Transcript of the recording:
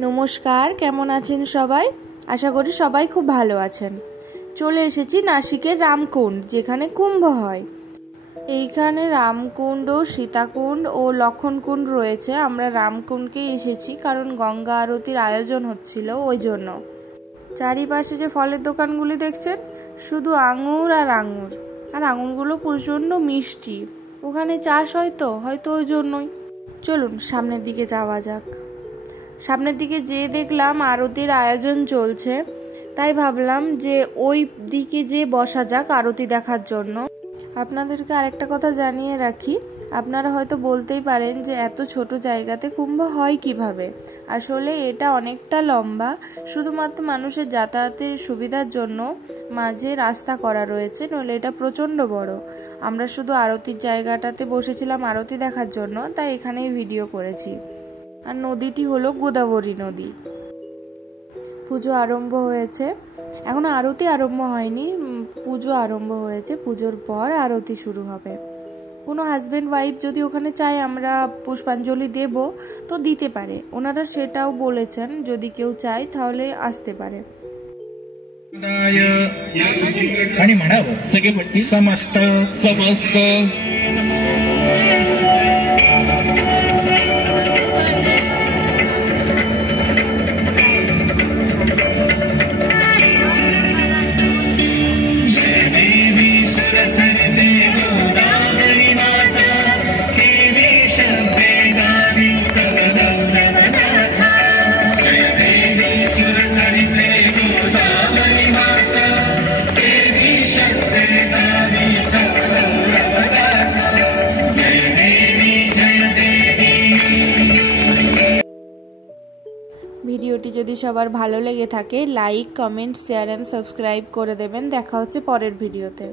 नमस्कार केमन आছেন सबाई आशा करी सबाई खूब भालो आছেন। चले एसेছি नासिकेर रामकुंड जेखाने कुम्भ हय। এইখানে রামকুণ্ড সীতাকুণ্ড ও লক্ষণকুণ্ড রয়েছে। আমরা রামকুণ্ডকে এসেছি কারণ গঙ্গা আরতির আয়োজন হচ্ছিল ওই জন্য। চারিপাশে যে ফলের দোকানগুলি দেখছেন শুধু আঙুর আর আঙুর, আর আঙুরগুলো প্রচণ্ড মিষ্টি। ওখানে চাষ হয়তো ওই জন্যই। চলুন সামনের দিকে যাওয়া যাক। সামনের দিকে যেয়ে দেখলাম আরতির আয়োজন চলছে, তাই ভাবলাম যে ওই দিকে যে বসা যাক আরতি দেখার জন্য। আপনাদেরকে আরেকটা কথা জানিয়ে রাখি, আপনারা হয়তো বলতেই পারেন যে এত ছোট জায়গাতে কুম্ভ হয় কিভাবে। আসলে এটা অনেকটা লম্বা, শুধুমাত্র মানুষের যাতায়াতের সুবিধার জন্য মাঝে রাস্তা করা রয়েছে, নইলে এটা প্রচণ্ড বড়। আমরা শুধু আরতির জায়গাটাতে বসেছিলাম আরতি দেখার জন্য, তাই এখানেই ভিডিও করেছি। আর নদীটি হলো গোদাবরী নদী। পুজো আরম্ভ হয়েছে, এখন আরতি আরম্ভ হয়নি, পুজো আরম্ভ হয়েছে। পুজোর পর আরতি শুরু হবে। কোনো হাজব্যান্ড ওয়াইফ যদি ওখানে চায় আমরা পুষ্পাঞ্জলি দেব তো দিতে পারে, ওনারা সেটাও বলেছেন যদি কেউ চায় তাহলে আসতে পারে। সমস্ত সমস্ত ভিডিওটি যদি সবার ভালো লেগে থাকে like, comment, share and subscribe করে দেবেন। দেখা হচ্ছে পরের ভিডিওতে।